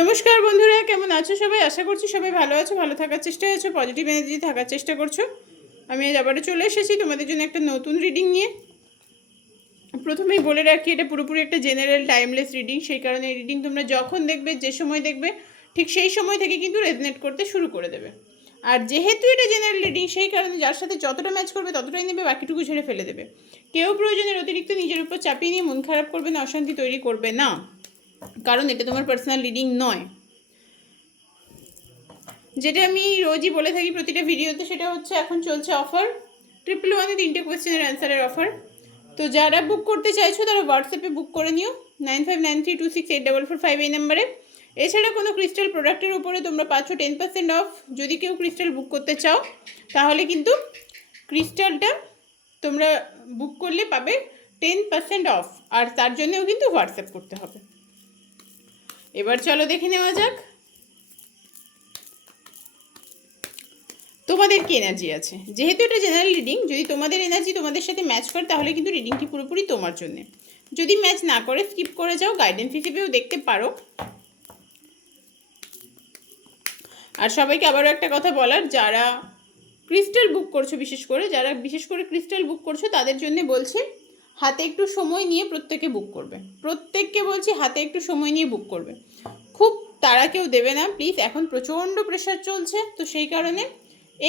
নমস্কার বন্ধুরা, কেমন আছো সবাই? আশা করছি সবাই ভালো আছো, ভালো থাকার চেষ্টা করছো, পজিটিভ এনার্জি থাকার চেষ্টা করছো। আমি আজ আবারও চলে এসেছি তোমাদের জন্য একটা নতুন রিডিং নিয়ে। প্রথমেই বলে রাখি, এটা পুরোপুরি একটা জেনারেল টাইমলেস রিডিং। সেই কারণে এই রিডিং তোমরা যখন দেখবে, যে সময় দেখবে, ঠিক সেই সময় থেকে কিন্তু রেজনেট করতে শুরু করে দেবে। আর যেহেতু এটা জেনারেল রিডিং, সেই কারণে যার সাথে যতটা ম্যাচ করবে ততটাই নেবে, বাকিটুকু ঝেড়ে ফেলে দেবে। কেউ প্রয়োজনের অতিরিক্ত নিজের উপর চাপিয়ে নিয়ে মন খারাপ করবে না, অশান্তি তৈরি করবে না, কারণ এটা তোমার পার্সোনাল রিডিং নয়। যেটা আমি রোজই বলে থাকি প্রতিটা ভিডিওতে, সেটা হচ্ছে এখন চলছে অফার 111 3টে কোয়েশ্চেনের অ্যান্সারের অফার। তো যারা বুক করতে চাইছো তারা হোয়াটসঅ্যাপে বুক করে নিও 9593268445 এই নাম্বারে। এছাড়া কোনো ক্রিস্টাল প্রোডাক্টের উপরে তোমরা পাচ্ছ 10% অফ। যদি কেউ ক্রিস্টাল বুক করতে চাও তাহলে কিন্তু ক্রিস্টালটা তোমরা বুক করলে পাবে 10% অফ, আর তার জন্যও কিন্তু হোয়াটসঅ্যাপ করতে হবে। এবার চলো দেখে নেওয়া যাক তোমাদের কি এনার্জি আছে। যেহেতু এটা জেনারেল রিডিং, যদি তোমাদের এনার্জি তোমাদের সাথে ম্যাচ করে তাহলে কিন্তু রিডিংটি পুরোপুরি তোমার জন্য। যদি ম্যাচ না করে স্কিপ করে যাও, গাইডেন্স হিসেবেও দেখতে পারো। আর সবাইকে আবারও একটা কথা বলার, যারা ক্রিস্টাল বুক করছো, বিশেষ করে ক্রিস্টাল বুক করছো তাদের জন্য বলছি, হাতে একটু সময় নিয়ে প্রত্যেকে বুক করবে। প্রত্যেককে বলছি হাতে একটু সময় নিয়ে বুক করবে। খুব তাড়া কেউ দেবে না প্লিজ, এখন প্রচণ্ড প্রেশার চলছে, তো সেই কারণে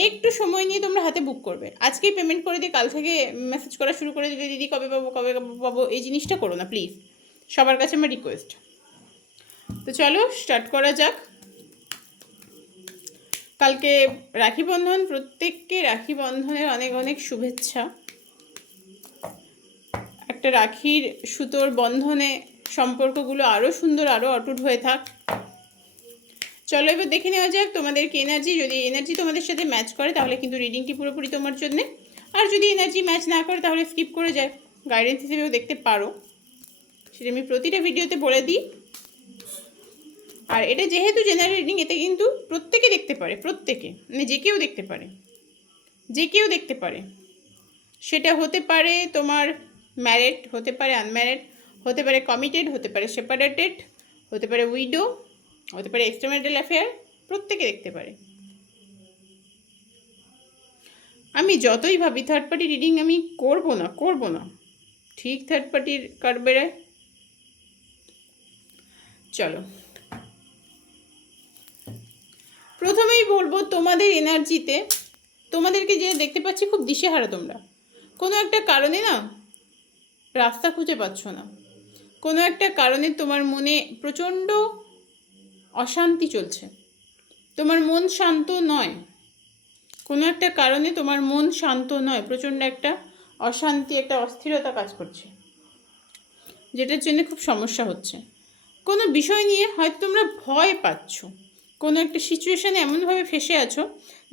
একটু সময় নিয়ে তোমরা হাতে বুক করবে। আজকেই পেমেন্ট করে দিয়ে কাল থেকে মেসেজ করা শুরু করে দিলে, দিদি কবে পাবো কবে পাবো, এই জিনিসটা করো না প্লিজ, সবার কাছে আমার রিকোয়েস্ট। তো চলো স্টার্ট করা যাক। কালকে রাখি বন্ধন, প্রত্যেককে রাখি বন্ধনের অনেক অনেক শুভেচ্ছা। একটা রাখির সুতোর বন্ধনে সম্পর্কগুলো আরও সুন্দর, আরও অটুট হয়ে থাক। চলো এবার দেখে নেওয়া যাক তোমাদের কি এনার্জি। যদি এনার্জি তোমাদের সাথে ম্যাচ করে তাহলে কিন্তু রিডিংটি পুরোপুরি তোমার জন্যে, আর যদি এনার্জি ম্যাচ না করে তাহলে স্কিপ করে যায়, গাইডেন্স হিসেবেও দেখতে পারো, সেটা আমি প্রতিটা ভিডিওতে বলে দিই। আর এটা যেহেতু জেনারেল রিডিং, এতে কিন্তু প্রত্যেকে দেখতে পারে, প্রত্যেকে মানে যে কেউ দেখতে পারে, যে কেউ দেখতে পারে। সেটা হতে পারে তোমার ম্যারিড, হতে পারে আনম্যারিড, হতে পারে কমিটেড, হতে পারে সেপারেটেড, হতে পারে উইডো, হতে পারে এক্সট্রাম্যারিটাল অ্যাফেয়ার, প্রত্যেকে দেখতে পারে। আমি যতই ভাবি থার্ড পার্টি রিডিং আমি করব না, ঠিক থার্ড পার্টির কার্ড বেরোয়। চলো প্রথমেই বলবো, তোমাদের এনার্জিতে তোমাদেরকে যে দেখতে পাচ্ছি খুব দিশেহারা তোমরা। কোনো একটা কারণে না রাস্তা খুঁজে পাচ্ছ না, কোনো একটা কারণে তোমার মনে প্রচণ্ড অশান্তি চলছে, তোমার মন শান্ত নয়। কোনো একটা কারণে তোমার মন শান্ত নয়, প্রচণ্ড একটা অশান্তি, একটা অস্থিরতা কাজ করছে, যেটার জন্য খুব সমস্যা হচ্ছে। কোনো বিষয় নিয়ে হয়তো তোমরা ভয় পাচ্ছ, কোনো একটা সিচুয়েশানে এমনভাবে ফেসে আছো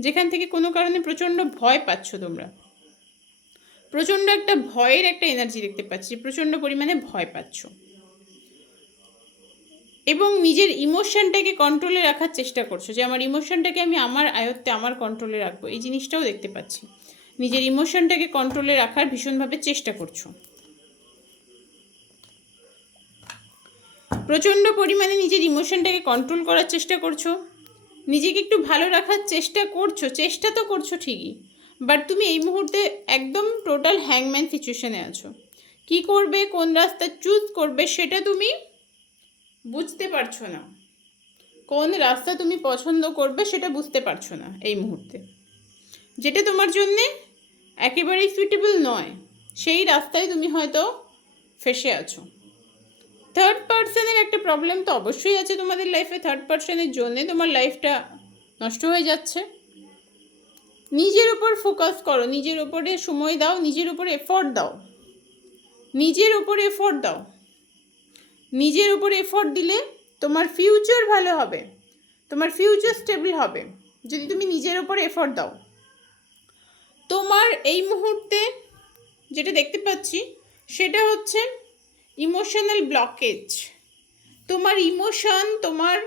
যেখান থেকে কোনো কারণে প্রচণ্ড ভয় পাচ্ছ তোমরা। প্রচণ্ড একটা ভয়ের একটা এনার্জি দেখতে পাচ্ছি, প্রচণ্ড পরিমাণে ভয় পাচ্ছ, এবং নিজের ইমোশনটাকে কন্ট্রোলে রাখার চেষ্টা করছো, যে আমার ইমোশনটাকে আমি আমার আয়ত্তে, আমার কন্ট্রোলে রাখবো, এই জিনিসটাও দেখতে পাচ্ছি। নিজের ইমোশনটাকে কন্ট্রোলে রাখার ভীষণভাবে চেষ্টা করছো, প্রচণ্ড পরিমাণে নিজের ইমোশনটাকে কন্ট্রোল করার চেষ্টা করছো, নিজেকে একটু ভালো রাখার চেষ্টা করছো, চেষ্টা তো করছো ঠিকই, বাট তুমি এই মুহূর্তে একদম টোটাল হ্যাংম্যান সিচুয়েশনে আছো। কি করবে, কোন রাস্তা চুজ করবে সেটা তুমি বুঝতে পারছো না, কোন রাস্তা তুমি পছন্দ করবে সেটা বুঝতে পারছো না এই মুহূর্তে। যেটা তোমার জন্যে একেবারেই সুইটেবল নয়, সেই রাস্তায় তুমি হয়তো ফেসে আছো। থার্ড পার্সনের একটা প্রবলেম তো অবশ্যই আছে তোমাদের লাইফে, থার্ড পার্সনের জন্যে তোমার লাইফটা নষ্ট হয়ে যাচ্ছে। নিজের উপর ফোকাস করো, নিজের উপরে সময় দাও, নিজের উপরে এফোর্ট দাও, নিজের উপরে এফোর্ট দাও। নিজের উপরে এফোর্ট দিলে তোমার ফিউচার ভালো হবে, তোমার ফিউচার স্টেবল হবে যদি তুমি নিজের উপরে এফোর্ট দাও। তোমার এই মুহূর্তে যেটা দেখতে পাচ্ছি সেটা হচ্ছে ইমোশনাল ব্লকেজ। তোমার ইমোশন তোমার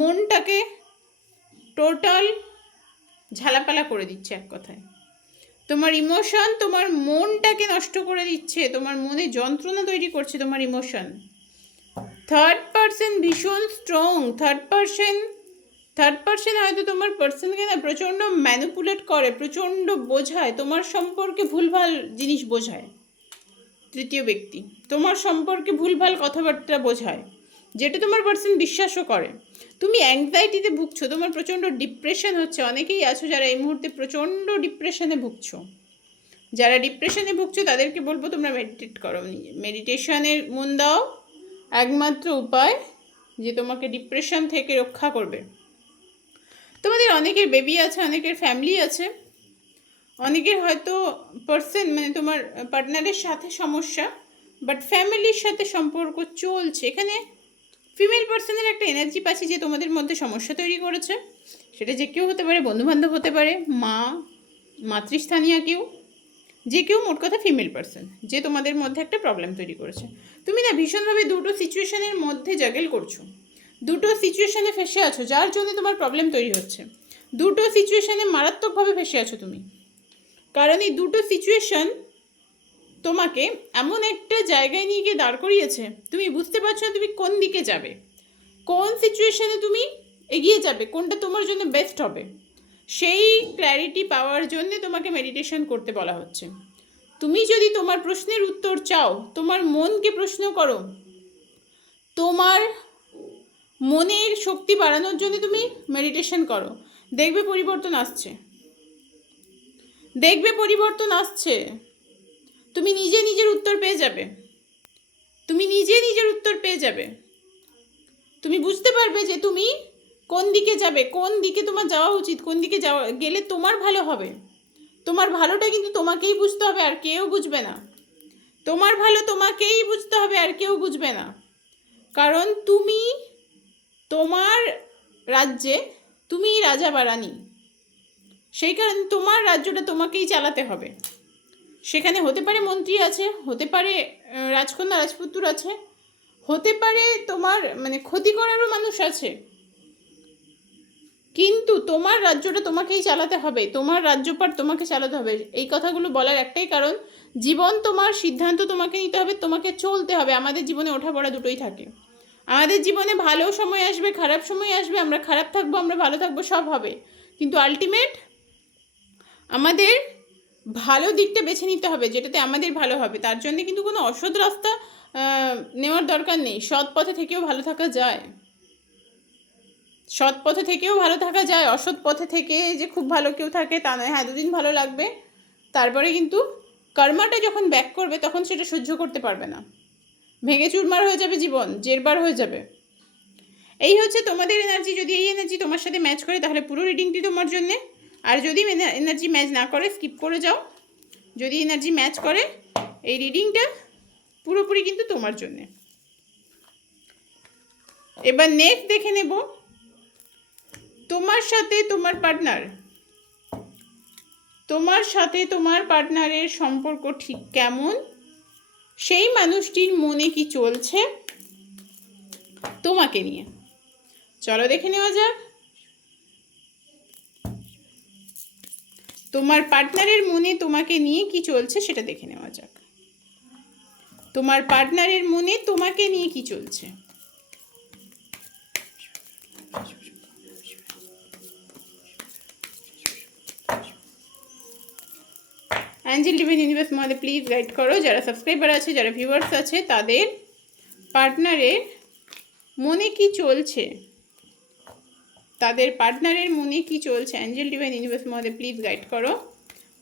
মনটাকে টোটাল ঝালাপালা করে দিচ্ছে, এক কথায় তোমার ইমোশন তোমার মনটাকে নষ্ট করে দিচ্ছে, তোমার মনে যন্ত্রণা তৈরি করছে তোমার ইমোশন। থার্ড পার্সন ভীষণ স্ট্রং। থার্ড পার্সন হয়তো তোমার পার্সনকে না প্রচণ্ড ম্যানিপুলেট করে, প্রচণ্ড বোঝায়, তোমার সম্পর্কে ভুলভাল জিনিস বোঝায়। তৃতীয় ব্যক্তি তোমার সম্পর্কে ভুলভাল কথাবার্তা বোঝায়, যেটা তোমার পার্সন বিশ্বাসও করে। তুমি অ্যাংজাইটিতে ভুগছো, তোমার প্রচণ্ড ডিপ্রেশন হচ্ছে। অনেকেই আছো যারা এই মুহূর্তে প্রচণ্ড ডিপ্রেশনে ভুগছো। যারা ডিপ্রেশনে ভুগছো তাদেরকে বলবো তোমরা মেডিটেট করো। মেডিটেশনের মন দাও, একমাত্র উপায় যে তোমাকে ডিপ্রেশন থেকে রক্ষা করবে। তোমাদের অনেকের বেবি আছে, অনেকের ফ্যামিলি আছে, অনেকের হয়তো পার্সন মানে তোমার পার্টনারের সাথে সমস্যা, বাট ফ্যামিলির সাথে সম্পর্ক চলছে। এখানে ফিমেল পার্সনের একটা এনার্জি পাচ্ছি যে তোমাদের মধ্যে সমস্যা তৈরি করেছে। সেটা যে কেউ হতে পারে, বন্ধুবান্ধব হতে পারে, মা, মাতৃস্থানীয় কেউ, যে কেউ, মোট কথা ফিমেল পার্সন, যে তোমাদের মধ্যে একটা প্রবলেম তৈরি করেছে। তুমি না ভীষণভাবে দুটো সিচুয়েশনের মধ্যে জাগেল করছো, দুটো সিচুয়েশনে ফেসে আছো, যার জন্য তোমার প্রবলেম তৈরি হচ্ছে। দুটো সিচুয়েশনে মারাত্মকভাবে ফেসে আছো তুমি, কারণ এই দুটো সিচুয়েশন তোমাকে এমন একটা জায়গায় নিয়ে গিয়ে দাঁড় করিয়েছে, তুমি বুঝতে পারছো না তুমি কোন দিকে যাবে, কোন সিচুয়েশনে তুমি এগিয়ে যাবে, কোনটা তোমার জন্য বেস্ট হবে। সেই ক্ল্যারিটি পাওয়ার জন্য তোমাকে মেডিটেশন করতে বলা হচ্ছে। তুমি যদি তোমার প্রশ্নের উত্তর চাও, তোমার মনকে প্রশ্ন করো, তোমার মনের শক্তি বাড়ানোর জন্য তুমি মেডিটেশন করো, দেখবে পরিবর্তন আসছে, দেখবে পরিবর্তন আসছে। তুমি নিজে নিজের উত্তর পেয়ে যাবে, তুমি নিজে নিজের উত্তর পেয়ে যাবে। তুমি বুঝতে পারবে যে তুমি কোন দিকে যাবে, কোন দিকে তোমার যাওয়া উচিত, কোন দিকে গেলে তোমার ভালো হবে। তোমার ভালোটা কিন্তু তোমাকেই বুঝতে হবে, আর কেউ বুঝবে না। তোমার ভালো তোমাকেই বুঝতে হবে, আর কেউ বুঝবে না। কারণ তুমি তোমার রাজ্যে তুমি রাজা বা রানী, সেই কারণে তোমার রাজ্যটা তোমাকেই চালাতে হবে। সেখানে হতে পারে মন্ত্রী আছে, হতে পারে রাজকন্যা রাজপুত্র আছে, হতে পারে তোমার মানে ক্ষতি করারও মানুষ আছে, কিন্তু তোমার রাজ্যটা তোমাকেই চালাতে হবে, তোমার রাজ্যপাট তোমাকে চালাতে হবে। এই কথাগুলো বলার একটাই কারণ, জীবন তোমার, সিদ্ধান্ত তোমাকে নিতে হবে, তোমাকে চলতে হবে। আমাদের জীবনে ওঠা পড়া দুটোই থাকে। আমাদের জীবনে ভালো সময় আসবে, খারাপ সময় আসবে, আমরা খারাপ থাকবো, আমরা ভালো থাকবো, সব হবে, কিন্তু আলটিমেট আমাদের ভালো দিকটা বেছে নিতে হবে, যেটাতে আমাদের ভালো হবে। তার জন্য কিন্তু কোনো অসৎ রাস্তা নেওয়ার দরকার নেই। সৎ পথে থেকেও ভালো থাকা যায়, সৎ পথে থেকেও ভালো থাকা যায়। অসৎ পথে থেকে যে খুব ভালো কেউ থাকে তা নয়। হ্যাঁ, দুদিন ভালো লাগবে, তারপরে কিন্তু কর্মাটা যখন ব্যাক করবে তখন সেটা সহ্য করতে পারবে না, ভেঙে চুরমার হয়ে যাবে জীবন, জেরবার হয়ে যাবে। এই হচ্ছে তোমাদের এনার্জি। যদি এই এনার্জি তোমার সাথে ম্যাচ করে তাহলে পুরো রিডিংটি তোমার জন্যে, আর যদি এনার্জি ম্যাচ না করে স্কিপ করে যাও। যদি এনার্জি ম্যাচ করে এই রিডিংটা পুরোপুরি কিন্তু তোমার জন্যে। এবার নেক্সট দেখে নেব তোমার সাথে তোমার পার্টনার, তোমার সাথে তোমার পার্টনারের সম্পর্ক ঠিক কেমন, সেই মানুষটির মনে কি চলছে তোমাকে নিয়ে। চলো দেখে নেওয়া যাক তোমার পার্টনারের মনে তোমাকে নিয়ে কি চলছে, সেটা দেখে নেওয়া যাক। তোমার পার্টনারের মনে তোমাকে নিয়ে কি চলছে। অ্যাঞ্জেল ডিভাইন ইউনিভার্স মধ্যে প্লিজ গাইড করো, যারা সাবস্ক্রাইবার আছে, যারা ভিউয়ার্স আছে, তাদের পার্টনারের মনে কি চলছে, তাদের পার্টনারের মনে কি চলছে। অ্যাঞ্জেল ডিভাইন ইউনিভার্স মধ্যে প্লিজ গাইড করো,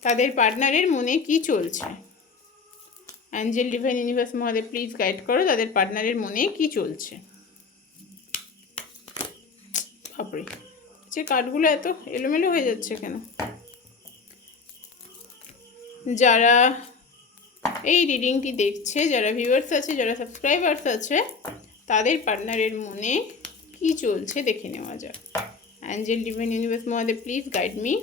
তাদের পার্টনারের মনে কি চলছে। অ্যাঞ্জেল ডিভাইন ইউনিভার্স মধ্যে প্লিজ গাইড করো, তাদের পার্টনারের মনে কি চলছে। বাপরে, যে কার্ডগুলো এত এলোমেলো হয়ে যাচ্ছে কেন। যারা এই রিডিংটি দেখছে, যারা ভিউয়ার্স আছে, যারা সাবস্ক্রাইবার্স আছে, তাদের পার্টনারের মনে কি চলছে দেখে নেওয়া যাক। অ্যাঞ্জেল ডিভাইন ইউনিভার্স মধ্যে প্লিজ গাইড মি।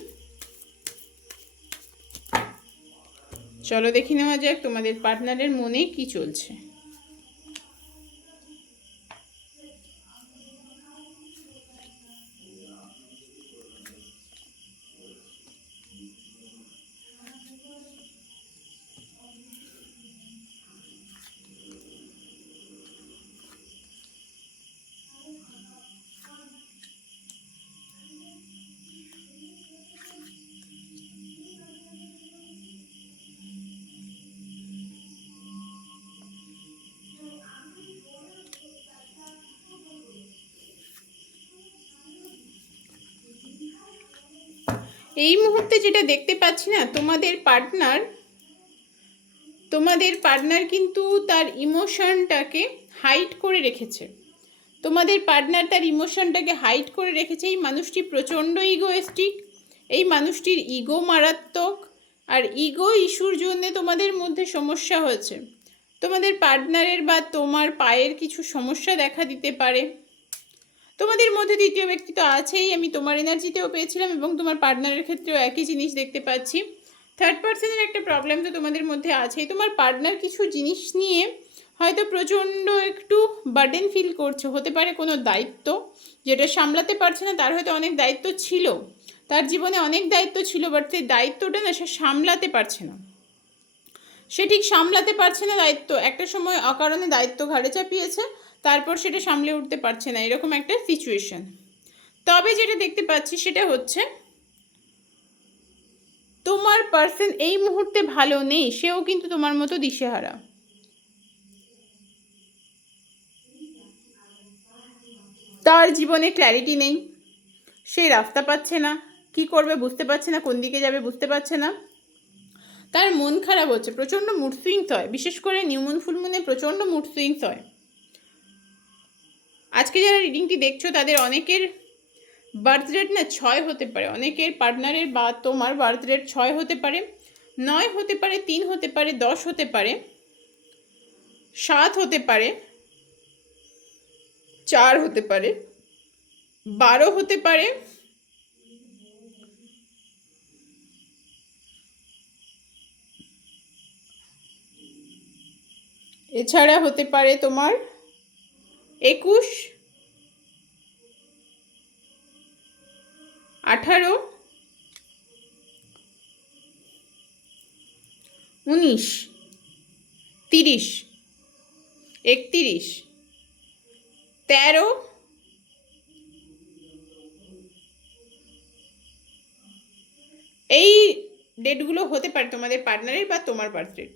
চলো দেখে নেওয়া যাক তোমাদের পার্টনারের মনে কি চলছে। এই মুহূর্তে যেটা দেখতে পাচ্ছি না, তোমাদের পার্টনার কিন্তু তার ইমোশনটাকে হাইড করে রেখেছে। এই মানুষটি প্রচণ্ড ইগোয়েস্টিক, এই মানুষটির ইগো মারাত্মক, আর ইগো ইস্যুর জন্য তোমাদের মধ্যে সমস্যা হয়েছে। তোমাদের পার্টনারের বা তোমার পায়ের কিছু সমস্যা দেখা দিতে পারে। তোমাদের মধ্যে তৃতীয় ব্যক্তি তো আছেই, আমি তোমার এনার্জিতেও পেয়েছিলাম এবং তোমার পার্টনারের ক্ষেত্রেও একই জিনিস দেখতে পাচ্ছি। থার্ড পার্সনের একটা প্রবলেম তো তোমাদের মধ্যে আছেই। তোমার পার্টনার কিছু জিনিস নিয়ে হয়তো প্রচণ্ড একটু বার্ডেন ফিল করছে, হতে পারে কোনো দায়িত্ব যেটা সামলাতে পারছে না। তার হয়তো অনেক দায়িত্ব ছিল, তার জীবনে অনেক দায়িত্ব ছিল, বাট সেই দায়িত্বটা না সে সামলাতে পারছে না। দায়িত্ব একটা সময় অকারণে দায়িত্ব ঘাড়ে চাপিয়েছে, তারপর সেটা সামলে উঠতে পারছে না, এরকম একটা সিচুয়েশন। তবে যেটা দেখতে পাচ্ছি সেটা হচ্ছে তোমার পার্সন এই মুহূর্তে ভালো নেই, সেও কিন্তু তোমার মতো দিশেহারা। তার জীবনে ক্ল্যারিটি নেই, সে রাস্তা পাচ্ছে না, কি করবে বুঝতে পারছে না, কোন দিকে যাবে বুঝতে পারছে না। তার মন খারাপ হচ্ছে, প্রচণ্ড মুড সুইংস হয়, বিশেষ করে নিউমুন ফুলমুনে প্রচণ্ড মুড সুইংস হয়। আজকে যারা রিডিংটি দেখছো তাদের অনেকের বার্থ রেট না 6 হতে পারে, অনেকের পার্টনারের বা তোমার বার্থ রেট 6 হতে পারে, 9 হতে পারে, 3 হতে পারে, 10 হতে পারে, 7 হতে পারে, 4 হতে পারে, 12 হতে পারে, এছাড়া হতে পারে তোমার 21, 18, 19, 30, 31, 13, এই ডেটগুলো হতে পারে তোমাদের পার্টনারের বা তোমার বার্থ ডেট।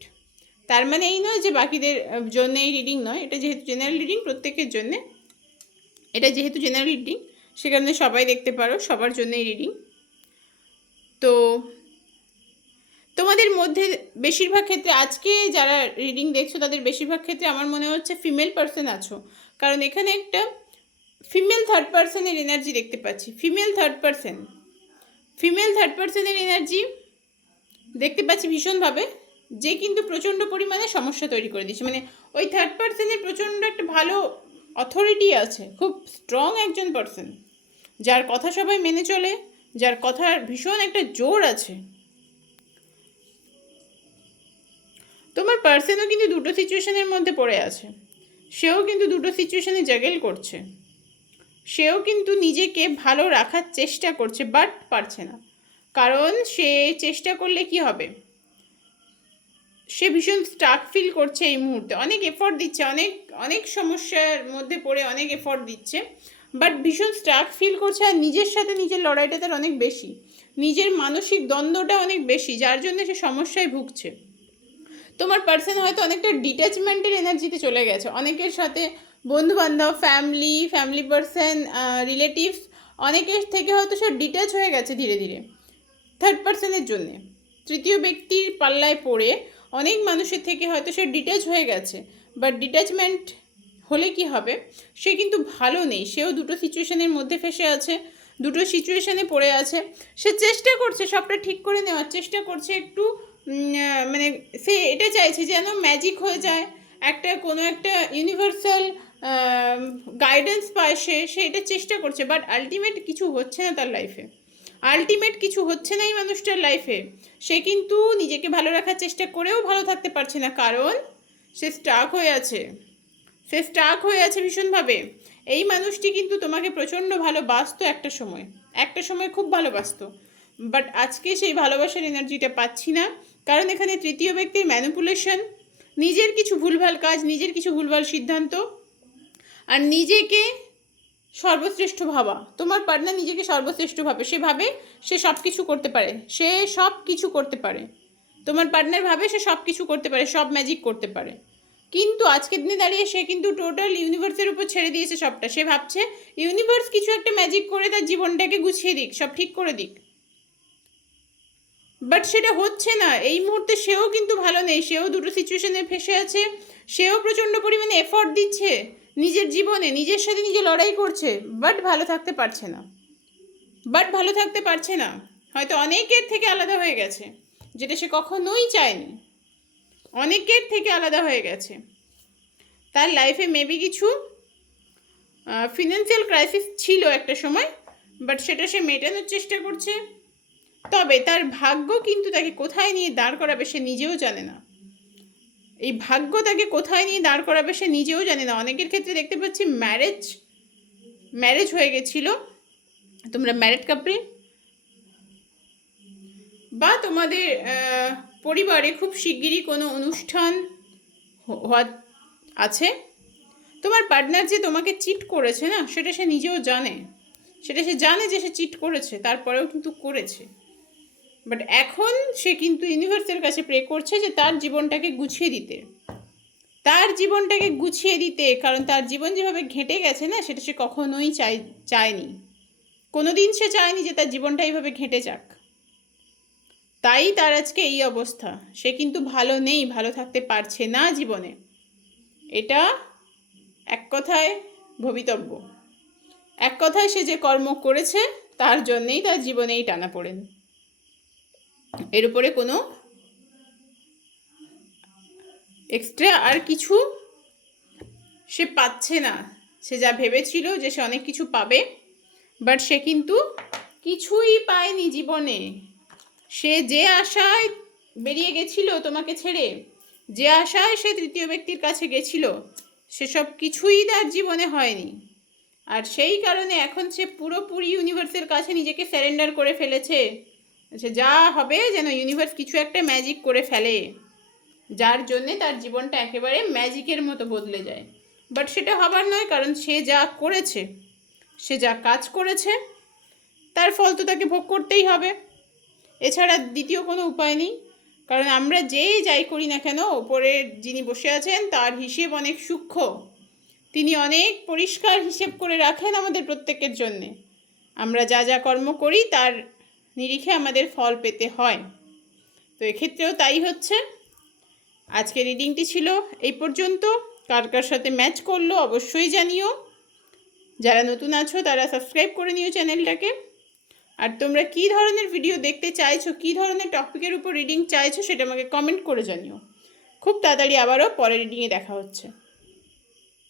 তার মানে এই নয় যে বাকিদের জন্য এই রিডিং নয়, এটা যেহেতু জেনারেল রিডিং প্রত্যেকের জন্যে, সে কারণে সবাই দেখতে পারো, সবার জন্য এই রিডিং। তো তোমাদের মধ্যে বেশিরভাগ ক্ষেত্রে আজকে যারা রিডিং দেখছো তাদের বেশিরভাগ ক্ষেত্রে আমার মনে হচ্ছে ফিমেল পার্সন আছো, কারণ এখানে একটা ফিমেল থার্ড পার্সনের এনার্জি দেখতে পাচ্ছি। ফিমেল থার্ড পার্সনের এনার্জি দেখতে পাচ্ছি ভীষণভাবে, যে কিন্তু প্রচণ্ড পরিমাণে সমস্যা তৈরি করে দিচ্ছে। মানে ওই থার্ড পার্সনের প্রচণ্ড একটা ভালো অথরিটি আছে, খুব স্ট্রং একজন পার্সন, যার কথা সবাই মেনে চলে, যার কথার ভীষণ একটা জোর আছে। তোমার পার্সনও কিন্তু দুটো সিচুয়েশনের মধ্যে পড়ে আছে, সেও কিন্তু দুটো সিচুয়েশনে জাগেল করছে, সেও কিন্তু নিজেকে ভালো রাখার চেষ্টা করছে, বাট পারছে না। কারণ সে চেষ্টা করলে কি হবে, সে ভীষণ স্টাক ফিল করছে এই মুহূর্তে, অনেক এফর্ট দিচ্ছে, অনেক সমস্যার মধ্যে পড়ে অনেক এফর্ট দিচ্ছে, বাট ভীষণ স্টাক ফিল করছে। আর নিজের সাথে নিজের লড়াইটা তার অনেক বেশি, নিজের মানসিক দ্বন্দ্বটা অনেক বেশি, যার জন্য সে সমস্যায় ভুগছে। তোমার পার্সন হয়তো অনেকটা ডিট্যাচমেন্টের এনার্জিতে চলে গেছে, অনেকের সাথে বন্ধুবান্ধব, ফ্যামিলি পার্সন, রিলেটিভস, অনেকের থেকে হয়তো সে ডিট্যাচ হয়ে গেছে ধীরে ধীরে থার্ড পার্সনের জন্যে। তৃতীয় ব্যক্তির পাল্লায় পড়ে অনেক মানুষের থেকে হয়তো সে ডিট্যাচ হয়ে গেছে, বাট ডিট্যাচমেন্ট হলে কি হবে, সে কিন্তু ভালো নেই, সেও দুটো সিচুয়েশনের মধ্যে ফেসে আছে, দুটো সিচুয়েশনে পড়ে আছে। সে চেষ্টা করছে সবটা ঠিক করে নেওয়ার চেষ্টা করছে, একটু মানে সে এটা চাইছে যেন ম্যাজিক হয়ে যায়, কোনো একটা ইউনিভার্সাল গাইডেন্স পায়, সে এটা চেষ্টা করছে, বাট আলটিমেট কিছু হচ্ছে না তার লাইফে, এই মানুষটার লাইফে। সে কিন্তু নিজেকে ভালো রাখার চেষ্টা করেও ভালো থাকতে পারছে না, কারণ সে স্টাক হয়ে আছে ভীষণভাবে। এই মানুষটি কিন্তু তোমাকে প্রচণ্ড ভালোবাসতো একটা সময় খুব ভালোবাসতো, বাট আজকে সেই ভালোবাসার এনার্জিটা পাচ্ছি না, কারণ এখানে তৃতীয় ব্যক্তির ম্যানিপুলেশন, নিজের কিছু ভুলভাল কাজ, নিজের কিছু ভুলভাল সিদ্ধান্ত, আর নিজেকে সর্বশ্রেষ্ঠ ভাবা। তোমার পার্টনার নিজেকে সর্বশ্রেষ্ঠ ভাবে, সে সব কিছু করতে পারে, তোমার পার্টনার ভাবে সে সব কিছু করতে পারে, সব ম্যাজিক করতে পারে, কিন্তু আজকের দিনে দাঁড়িয়ে সে কিন্তু টোটাল ইউনিভার্সের উপর ছেড়ে দিয়েছে সবটা। সে ভাবছে ইউনিভার্স কিছু একটা ম্যাজিক করে তার জীবনটাকে গুছিয়ে দিক, সব ঠিক করে দিক, বাট সেটা হচ্ছে না এই মুহূর্তে। সেও কিন্তু ভালো নেই, সেও দুটো সিচুয়েশনে ফেসে আছে, সেও প্রচণ্ড পরিমাণে এফর্ট দিচ্ছে নিজের জীবনে, নিজের সাথে নিজে লড়াই করছে, বাট ভালো থাকতে পারছে না, হয়তো অনেকের থেকে আলাদা হয়ে গেছে, যেটা সে কখনোই চায়নি, অনেকের থেকে আলাদা হয়ে গেছে। তার লাইফে মেবি কিছু ফিনান্সিয়াল ক্রাইসিস ছিল একটা সময়, বাট সেটা সে মেটানোর চেষ্টা করছে। তবে তার ভাগ্য কিন্তু তাকে কোথায় নিয়ে দাঁড় করাবে সে নিজেও জানে না। এই ভাগ্য তাকে কোথায় নিয়ে দাঁড় করাবে সে নিজেও জানে না। অনেকের ক্ষেত্রে দেখতে পাচ্ছি ম্যারেজ হয়ে গেছিল, তোমরা ম্যারেড কাপল, বা তোমাদের পরিবারে খুব শিগগিরই কোনো অনুষ্ঠান হওয়া আছে। তোমার পার্টনার যে তোমাকে চিট করেছে না, সেটা সে নিজেও জানে, সে জানে যে সে চিট করেছে, তারপরেও কিন্তু করেছে। বাট এখন সে কিন্তু ইউনিভার্সের কাছে প্রে করছে যে তার জীবনটাকে গুছিয়ে দিতে, কারণ তার জীবন যেভাবে ঘেঁটে গেছে না, সেটা সে কখনোই চায়নি, কোনোদিন সে চায়নি যে তার জীবনটা এইভাবে ঘেঁটে যাক। তাই তার আজকে এই অবস্থা। সে কিন্তু ভালো নেই, ভালো থাকতে পারছে না জীবনে, এটা এক কথায় ভবিতব্য। এক কথায় সে যে কর্ম করেছে তার জন্যেই তার জীবনে এই টানাপোড়েন, এর উপরে কোনো এক্সট্রা আর কিছু সে পাচ্ছে না। সে যা ভেবেছিল যে সে অনেক কিছু পাবে, বাট সে কিন্তু কিছুই পায়নি জীবনে। সে যে আশায় বেরিয়ে গেছিল তোমাকে ছেড়ে, যে আশায় সে তৃতীয় ব্যক্তির কাছে গেছিল, সেসব কিছুই তার জীবনে হয়নি। আর সেই কারণে এখন সে পুরোপুরি ইউনিভার্সের কাছে নিজেকে স্যারেন্ডার করে ফেলেছে। সে যা হবে যেন ইউনিভার্স কিছু একটা ম্যাজিক করে ফেলে, যার জন্যে তার জীবনটা একেবারে ম্যাজিকের মতো বদলে যায়। বাট সেটা হবার নয়, কারণ সে যা করেছে, সে যা কাজ করেছে, তার ফল তো তাকে ভোগ করতেই হবে, এছাড়া দ্বিতীয় কোনো উপায় নেই। কারণ আমরা যেই যাই করি না কেন, ওপরের যিনি বসে আছেন তার হিসেব অনেক সূক্ষ্ম, তিনি অনেক পরিষ্কার হিসেব করে রাখেন আমাদের প্রত্যেকের জন্যে। আমরা যা যা কর্ম করি তার নিরিখে আমাদের ফল পেতে হয়। তো এক্ষেত্রেও তাই হচ্ছে। আজকে রিডিংটি ছিল এই পর্যন্ত। কার কার সাথে ম্যাচ করলো অবশ্যই জানিও। যারা নতুন আছো তারা সাবস্ক্রাইব করে নিও চ্যানেলটাকে। আর তোমরা কী ধরনের ভিডিও দেখতে চাইছো, কী ধরনের টপিকের উপর রিডিং চাইছো, সেটা আমাকে কমেন্ট করে জানিও। খুব তাড়াতাড়ি আবারও পরের রিডিংয়ে দেখা হচ্ছে।